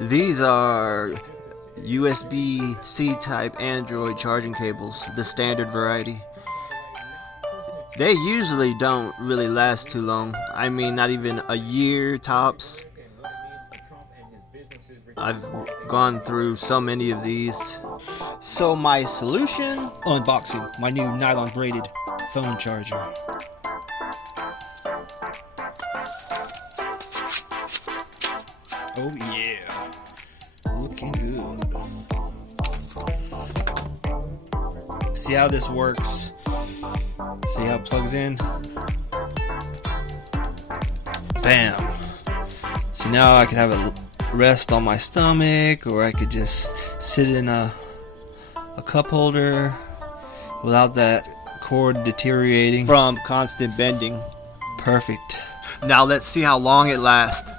These are USB-C type Android charging cables, the standard variety. They usually don't really last too long. I mean, not even a year tops. I've gone through so many of these. So my solution? Unboxing my new nylon braided phone charger. Oh yeah, looking good. See how this works? See how it plugs in? Bam! So now I could have it rest on my stomach, or I could just sit in a cup holder without that cord deteriorating From constant bending. Perfect. Now let's see how long it lasts.